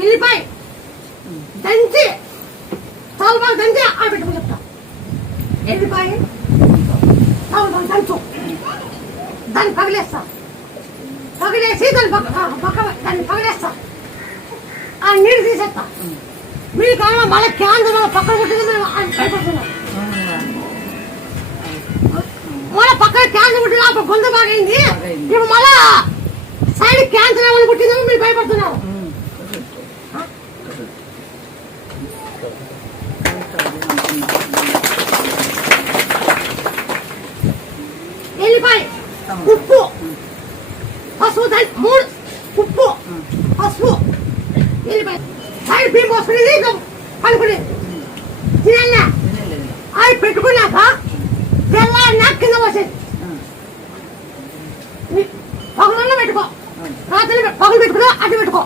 ఎల్లిపాయ దంచి చాలా బాగా దంచి ఆడబెట్టుకుని చెప్తా. ఎల్లిపాయ చాలా బాగా దంచు, దాన్ని పగిలేస్తా. పగిలేసి దాన్ని పగిలేస్తా. ఆ నీళ్ళు తీసేస్తా. మీరు కావాలా మళ్ళీ క్యాన్సర్ పక్కన పుట్టింది భయపడుతున్నాం. మళ్ళీ పక్కన క్యాన్సర్ పుట్టిన అప్పుడు గొంతు బాగైంది. ఇప్పుడు మళ్ళా సైడ్ క్యాన్సర్ ఏమైనా పుట్టిందని మీరు భయపడుతున్నారు. ఎల్లిపాయ, ఉప్పు, పసుపు, మూడు ఉప్పు పసుపు ఎల్లిపాయ సైడ్ బియ్యం పోసుకునేది పడుకునేది తినన్నా. అవి పెట్టుకున్నాక తెల్లారినా కింద పోసేది. పగులలో పెట్టుకో, రాత్రి పగులు పెట్టుకున్నా అడ్డు పెట్టుకో.